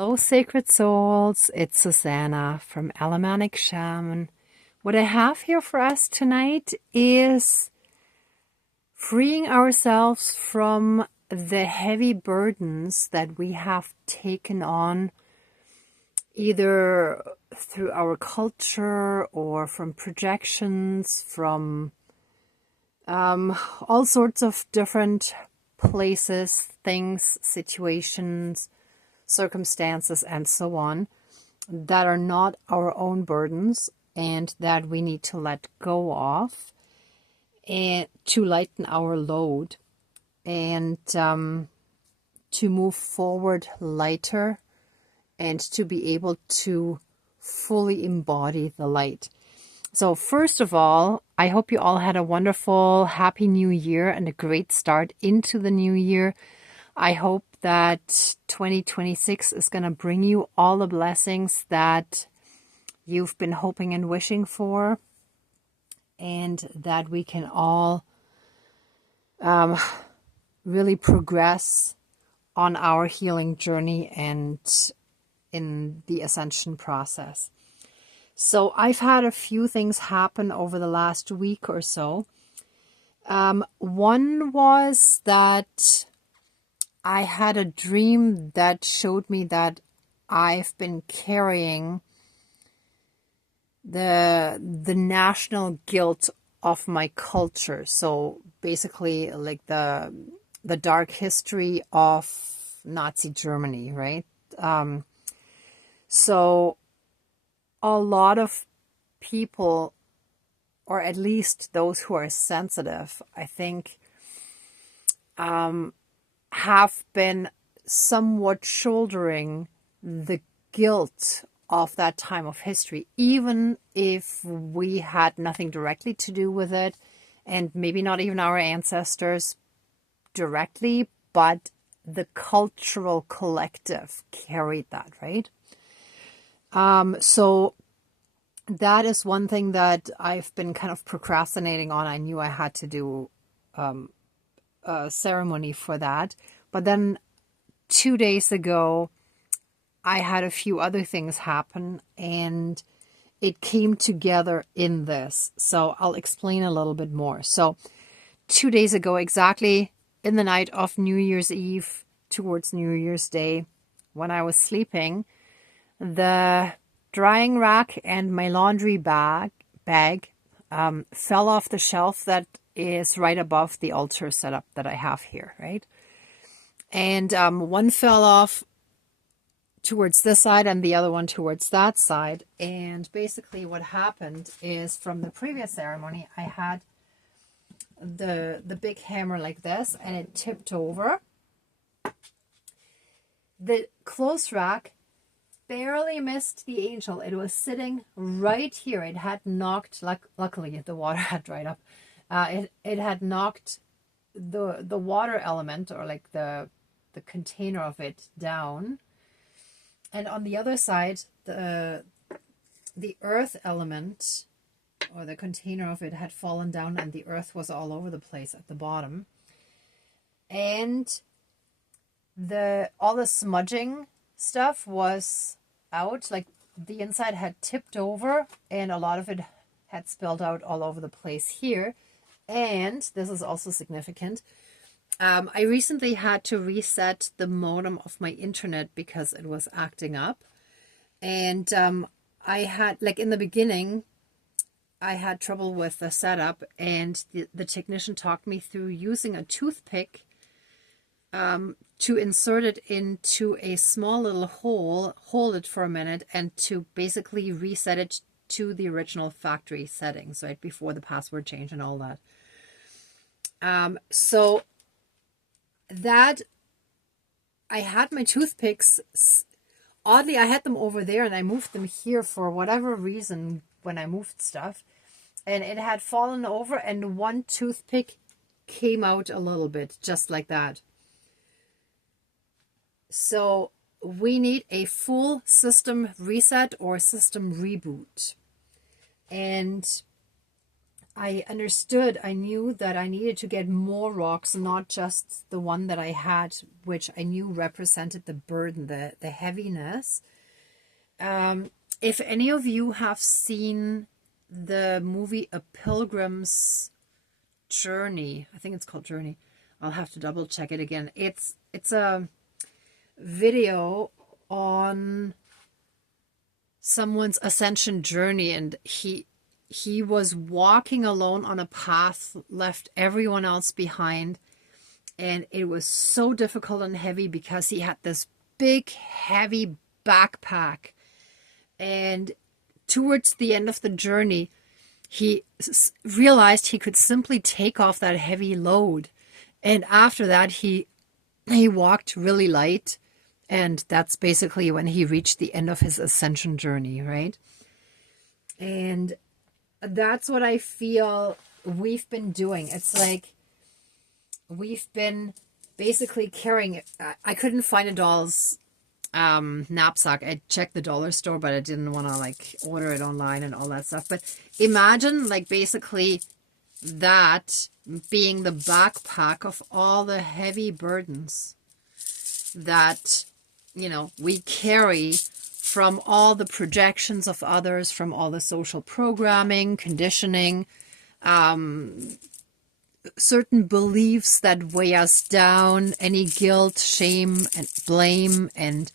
Hello, sacred souls. It's Susanna from Alamanic Shaman. What I have here for us tonight is freeing ourselves from the heavy burdens that we have taken on, either through our culture or from projections, from all sorts of different places, things, situations, circumstances, and so on, that are not our own burdens and that we need to let go of and to lighten our load and to move forward lighter and to be able to fully embody the light. So first of all, I hope you all had a wonderful, happy new year and a great start into the new year. I hope that 2026 is going to bring you all the blessings that you've been hoping and wishing for, and that we can all really progress on our healing journey and in the ascension process. So I've had a few things happen over the last week or so. One was that I had a dream that showed me that I've been carrying the national guilt of my culture. So basically like the dark history of Nazi Germany, right? So a lot of people, or at least those who are sensitive, I think, have been somewhat shouldering the guilt of that time of history, even if we had nothing directly to do with it, and maybe not even our ancestors directly, but the cultural collective carried that, right? So that is one thing that I've been kind of procrastinating on. I knew I had to do a ceremony for that. But then 2 days ago, I had a few other things happen and it came together in this. So I'll explain a little bit more. So 2 days ago, exactly in the night of New Year's Eve towards New Year's Day, when I was sleeping, the drying rack and my laundry bag fell off the shelf that is right above the altar setup that I have here, right? And one fell off towards this side and the other one towards that side. And basically what happened is, from the previous ceremony, I had the big hammer like this and it tipped over. The clothes rack barely missed the angel. It was sitting right here. It had knocked, luckily the water had dried up. It had knocked the water element, or like the container of it, down. And on the other side, the earth element, or the container of it, had fallen down and the earth was all over the place at the bottom. And all the smudging stuff was out, like the inside had tipped over and a lot of it had spilled out all over the place here. And this is also significant. I recently had to reset the modem of my internet because it was acting up. And I had, like in the beginning, I had trouble with the setup, and the technician talked me through using a toothpick to insert it into a small little hole, hold it for a minute, and to basically reset it to the original factory settings, right, before the password change and all that. So that I had my toothpicks, oddly, I had them over there and I moved them here for whatever reason when I moved stuff, and it had fallen over and one toothpick came out a little bit, just like that. So we need a full system reset or system reboot. And I understood, I knew that I needed to get more rocks, not just the one that I had, which I knew represented the burden, the heaviness. If any of you have seen the movie A Pilgrim's Journey, I think it's called Journey. I'll have to double check it again. It's a video on someone's ascension journey, and he was walking alone on a path, left everyone else behind, and it was so difficult and heavy because he had this big heavy backpack. And towards the end of the journey, he realized he could simply take off that heavy load. And after that, he walked really light. And that's basically when he reached the end of his ascension journey, right? And that's what I feel we've been doing. It's like we've been basically carrying, I couldn't find a doll's knapsack. I checked the dollar store, but I didn't want to like order it online and all that stuff. But imagine like basically that being the backpack of all the heavy burdens that, you know, we carry from all the projections of others, from all the social programming, conditioning, certain beliefs that weigh us down, any guilt, shame, and blame, and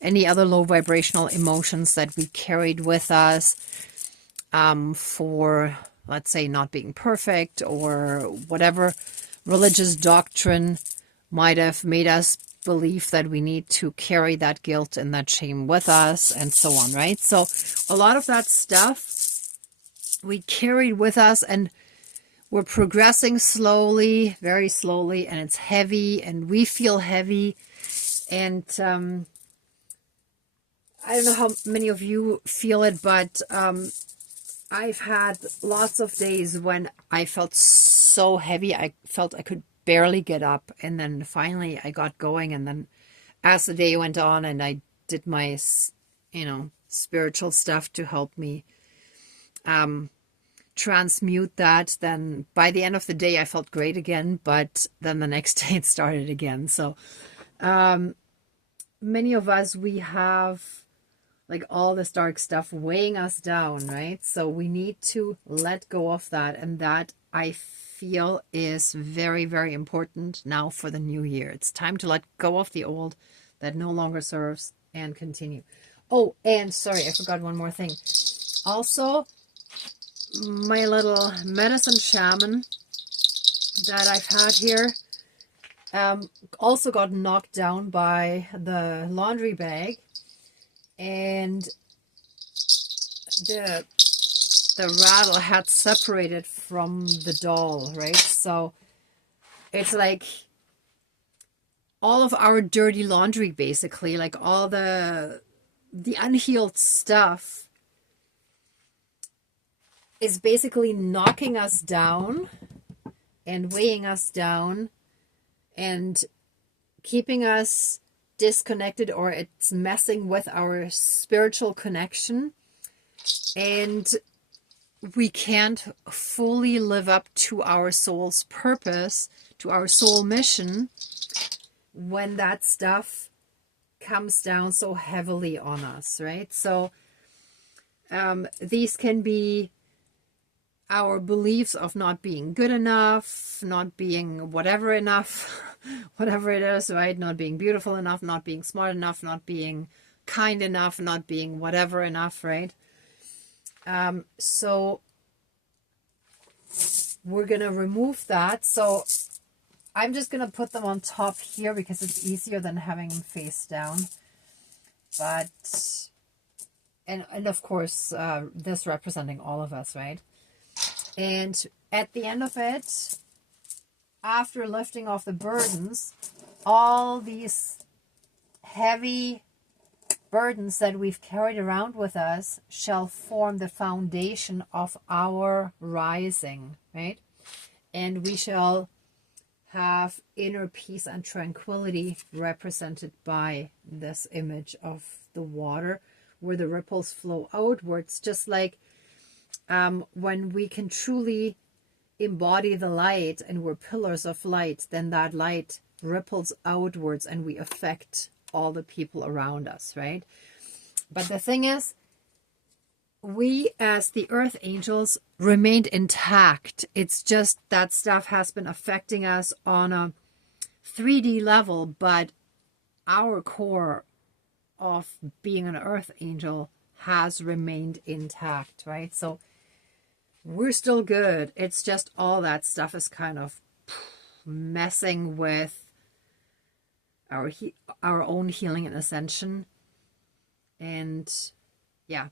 any other low vibrational emotions that we carried with us for, let's say, not being perfect, or whatever religious doctrine might have made us believe that we need to carry that guilt and that shame with us, and so on, right? So a lot of that stuff we carried with us, and we're progressing slowly, very slowly, and it's heavy, and we feel heavy. And I don't know how many of you feel it, but I've had lots of days when I felt so heavy. I felt I could barely get up. And then finally I got going. And then as the day went on and I did my, you know, spiritual stuff to help me transmute that, then by the end of the day I felt great again. But then the next day it started again. So many of us, we have like all this dark stuff weighing us down, right? So we need to let go of that. And that, I feel, is very, very important now for the new year. It's time to let go of the old that no longer serves and continue. Oh, and sorry, I forgot one more thing. Also, my little medicine shaman that I've had here also got knocked down by the laundry bag. And the rattle had separated from the doll, right? So it's like all of our dirty laundry, basically, like all the unhealed stuff is basically knocking us down and weighing us down and keeping us disconnected, or it's messing with our spiritual connection, and we can't fully live up to our soul's purpose, to our soul mission, when that stuff comes down so heavily on us, right? So these can be our beliefs of not being good enough, not being whatever enough, whatever it is, right? Not being beautiful enough, not being smart enough, not being kind enough, not being whatever enough, right? So we're going to remove that. So I'm just going to put them on top here because it's easier than having them face down. But, and of course, this representing all of us, right? And at the end of it, after lifting off the burdens, all these heavy burdens that we've carried around with us shall form the foundation of our rising, right? And we shall have inner peace and tranquility represented by this image of the water, where the ripples flow outwards, just like when we can truly embody the light and we're pillars of light, then that light ripples outwards and we affect all the people around us, right? But the thing is, we as the earth angels remained intact. It's just that stuff has been affecting us on a 3D level, but our core of being an earth angel has remained intact, right? So we're still good. It's just all that stuff is kind of messing with our own healing and ascension. And yeah,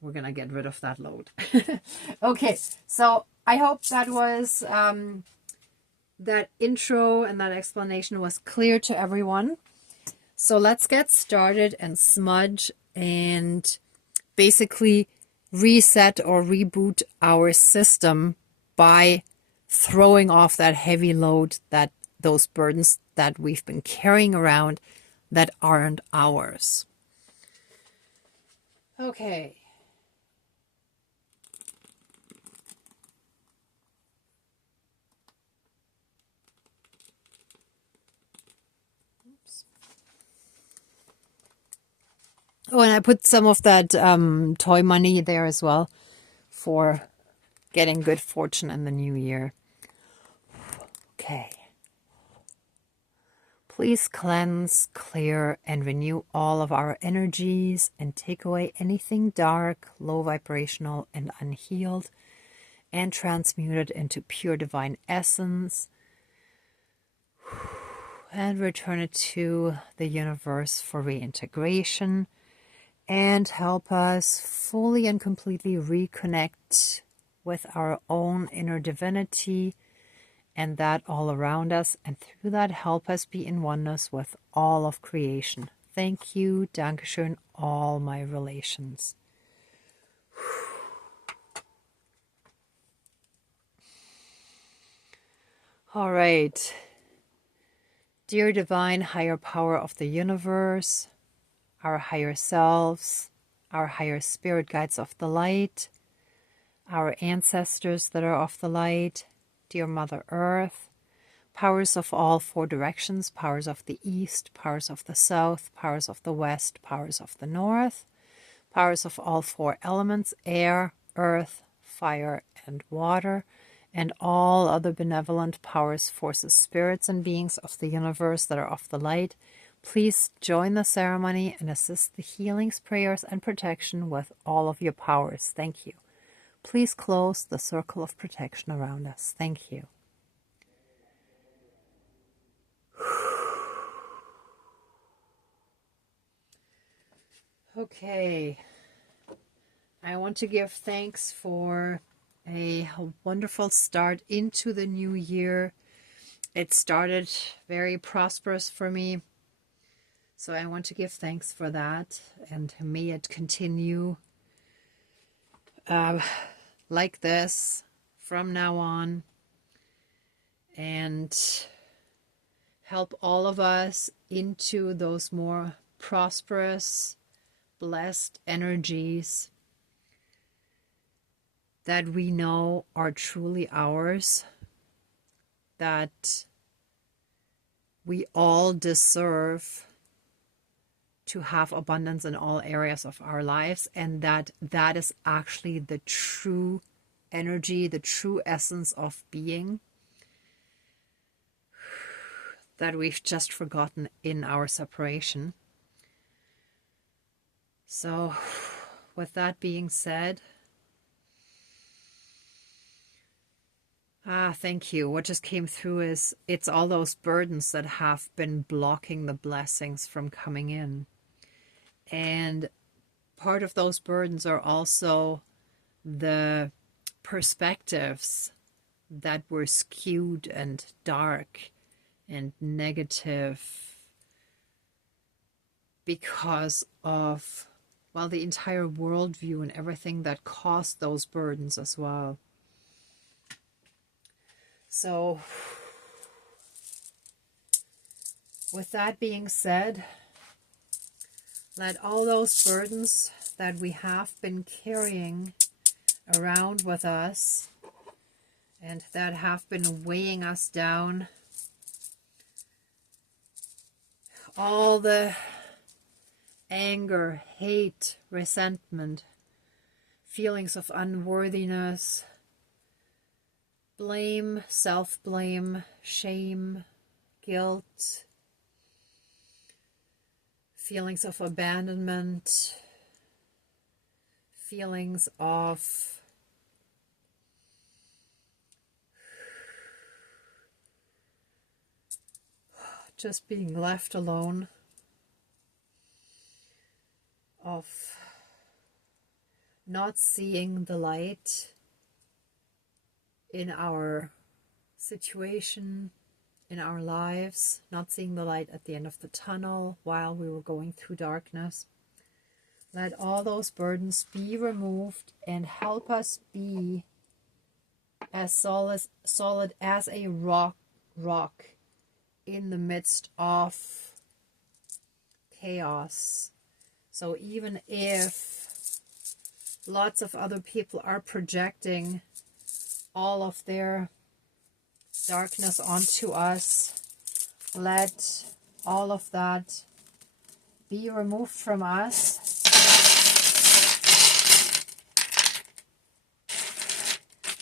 we're gonna get rid of that load. Okay, so I hope that was that intro and that explanation was clear to everyone. So let's get started and smudge and basically reset or reboot our system by throwing off that heavy load, that those burdens that we've been carrying around that aren't ours. Okay. Oh, and I put some of that toy money there as well for getting good fortune in the new year. Okay. Please cleanse, clear, and renew all of our energies and take away anything dark, low vibrational, and unhealed, and transmute it into pure divine essence. And return it to the universe for reintegration. And help us fully and completely reconnect with our own inner divinity and that all around us. And through that, help us be in oneness with all of creation. Thank you, Dankeschön, all my relations. All right. Dear divine higher power of the universe, our higher selves, our higher spirit guides of the light, our ancestors that are of the light, dear Mother Earth, powers of all four directions, powers of the east, powers of the south, powers of the west, powers of the north, powers of all four elements, air, earth, fire, and water, and all other benevolent powers, forces, spirits, and beings of the universe that are of the light, please join the ceremony and assist the healings, prayers, and protection with all of your powers. Thank you. Please close the circle of protection around us. Thank you. Okay. I want to give thanks for a wonderful start into the new year. It started very prosperous for me. So I want to give thanks for that, and may it continue like this from now on, and help all of us into those more prosperous, blessed energies that we know are truly ours, that we all deserve to have abundance in all areas of our lives, and that is actually the true energy, the true essence of being that we've just forgotten in our separation. So with that being said, thank you. What just came through is it's all those burdens that have been blocking the blessings from coming in. And part of those burdens are also the perspectives that were skewed and dark and negative because of, well, the entire worldview and everything that caused those burdens as well. So, with that being said, let all those burdens that we have been carrying around with us and that have been weighing us down. All the anger, hate, resentment, feelings of unworthiness, blame, self-blame, shame, guilt, feelings of abandonment, feelings of just being left alone, of not seeing the light in our situation, in our lives, not seeing the light at the end of the tunnel while we were going through darkness. Let all those burdens be removed and help us be as solid as a rock in the midst of chaos. So even if lots of other people are projecting all of their darkness onto us, let all of that be removed from us.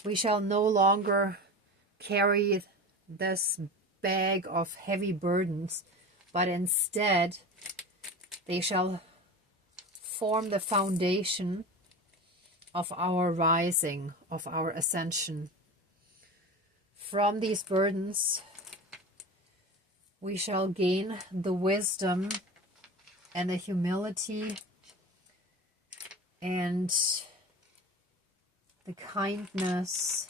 We shall no longer carry this bag of heavy burdens, but instead they shall form the foundation of our rising, of our ascension. From these burdens, we shall gain the wisdom and the humility and the kindness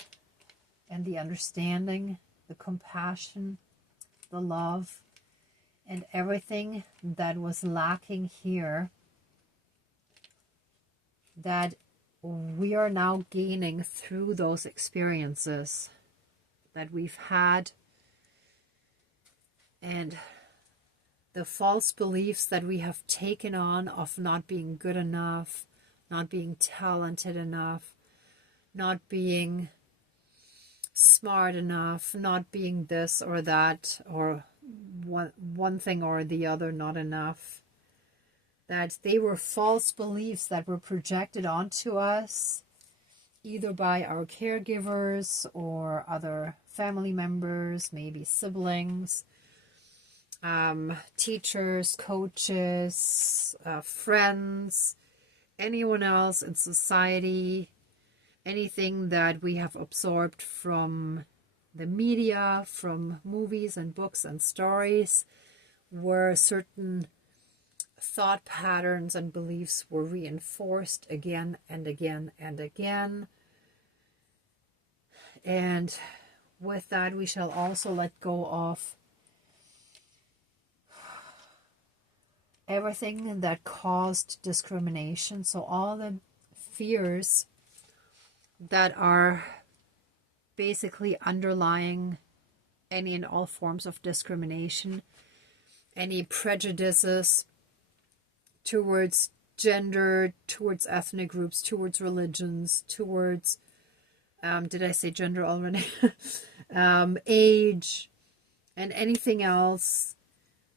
and the understanding, the compassion, the love, and everything that was lacking here, that we are now gaining through those experiences that we've had, and the false beliefs that we have taken on of not being good enough, not being talented enough, not being smart enough, not being this or that, or one thing or the other, not enough. That they were false beliefs that were projected onto us, either by our caregivers or other family members, maybe siblings, teachers, coaches, friends, anyone else in society, anything that we have absorbed from the media, from movies and books and stories, where certain thought patterns and beliefs were reinforced again and again and again. And with that, we shall also let go of everything that caused discrimination. So all the fears that are basically underlying any and all forms of discrimination, any prejudices towards gender, towards ethnic groups, towards religions, towards, did I say gender already? Age, and anything else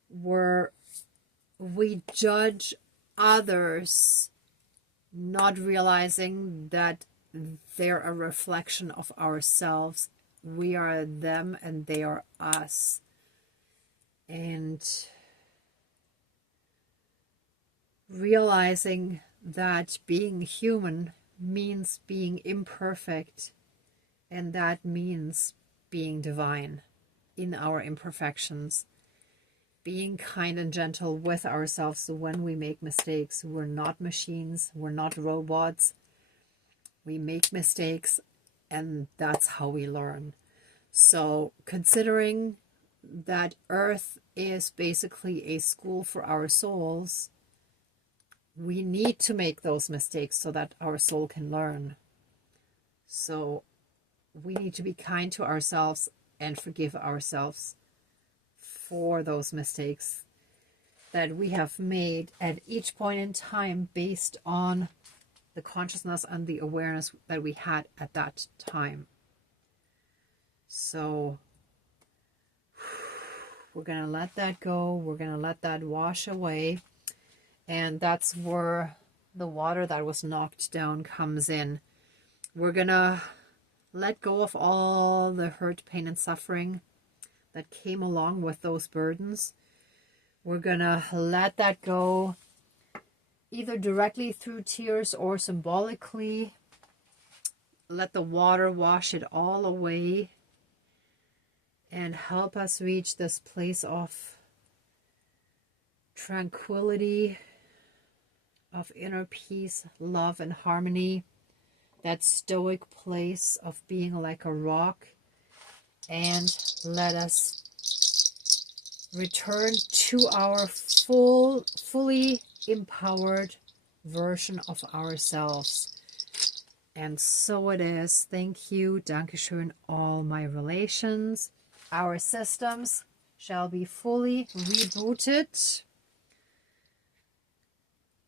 where we judge others, not realizing that they're a reflection of ourselves. We are them and they are us. And realizing that being human means being imperfect, and that means being divine in our imperfections. Being kind and gentle with ourselves, so when we make mistakes, we're not machines, we're not robots. We make mistakes, and that's how we learn. So considering that Earth is basically a school for our souls, we need to make those mistakes so that our soul can learn. So we need to be kind to ourselves and forgive ourselves for those mistakes that we have made at each point in time, based on the consciousness and the awareness that we had at that time. So we're going to let that go. We're going to let that wash away. And that's where the water that was knocked down comes in. We're going to let go of all the hurt, pain, and suffering that came along with those burdens. We're going to let that go either directly through tears or symbolically. Let the water wash it all away and help us reach this place of tranquility, of inner peace, love, and harmony. That stoic place of being like a rock. And let us return to our fully empowered version of ourselves. And so it is. Thank you. Dankeschön, all my relations. Our systems shall be fully rebooted.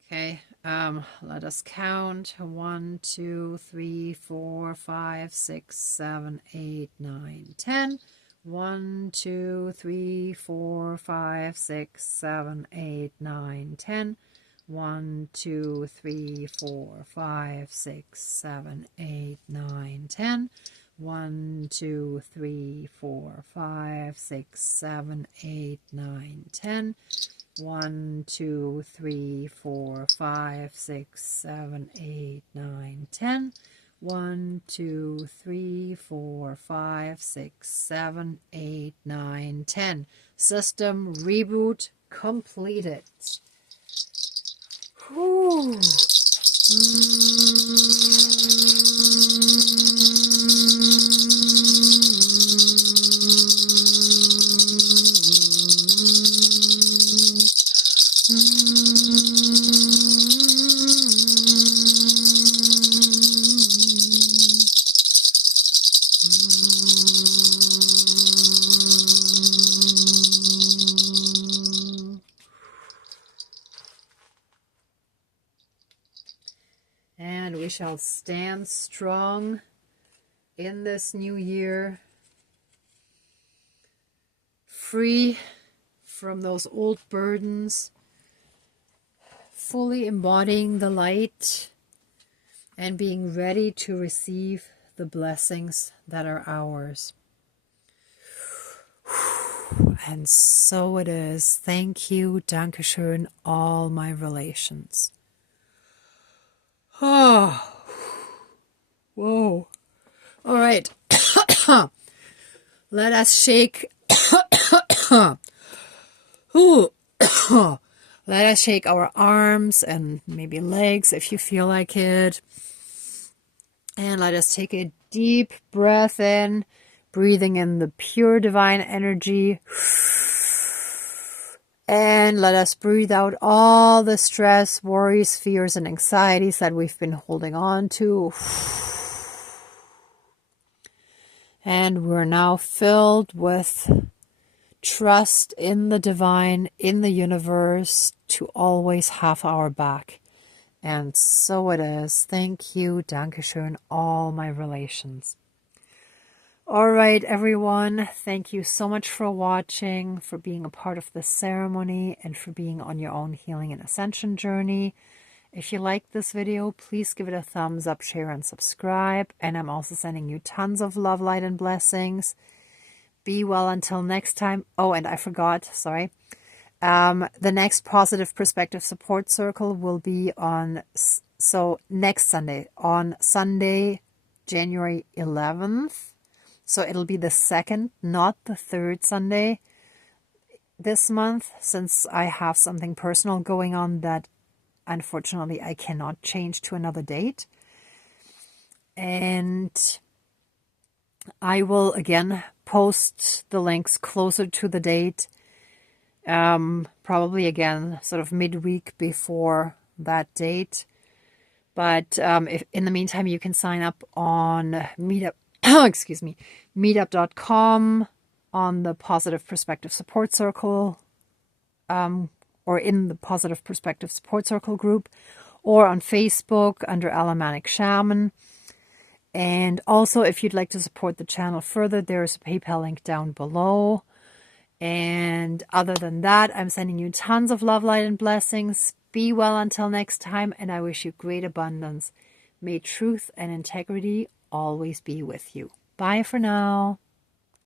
Okay, let us count. 1, 2, 3, 4, 5, 6, 7, 8, 9, 10. 1, 2, 3, 4, 5, 6, 7, 8, 9, 10. 1, 2, 3, 4, 5, 6, 7, 8, 9, 10. 1, 2, 3, 4, 5, 6, 7, 8, 9, 10. 1, 2, 3, 4, 5, 6, 7, 8, 9, 10. 1, 2, 3, 4, 5, 6, 7, 8, 9, 10. System reboot completed. Whew. And we shall stand strong in this new year, free from those old burdens, fully embodying the light and being ready to receive the blessings that are ours. And so it is. Thank you, Dankeschön, all my relations. Oh, whoa. All right. Let us shake. Let us shake our arms and maybe legs if you feel like it. And let us take a deep breath in, breathing in the pure divine energy. And let us breathe out all the stress, worries, fears, and anxieties that we've been holding on to. And we're now filled with trust in the divine, in the universe, to always have our back. And so it is. Thank you, Dankeschön, all my relations. All right, everyone. Thank you so much for watching, for being a part of this ceremony, and for being on your own healing and ascension journey. If you liked this video, please give it a thumbs up, share, and subscribe. And I'm also sending you tons of love, light, and blessings. Be well until next time. Oh, and I forgot, sorry. The next Positive Perspective Support Circle will be next Sunday, on Sunday, January 11th. So it'll be the second, not the third Sunday this month, since I have something personal going on that unfortunately I cannot change to another date. And I will again post the links closer to the date, probably again sort of midweek before that date. But if in the meantime, you can sign up on Meetup. Excuse me, meetup.com, on the Positive Perspective Support Circle, or in the Positive Perspective Support Circle group, or on Facebook under Alamanic Shaman. And also, if you'd like to support the channel further, there's a PayPal link down below. And other than that, I'm sending you tons of love, light, and blessings. Be well until next time, and I wish you great abundance. May truth and integrity always be with you. Bye for now.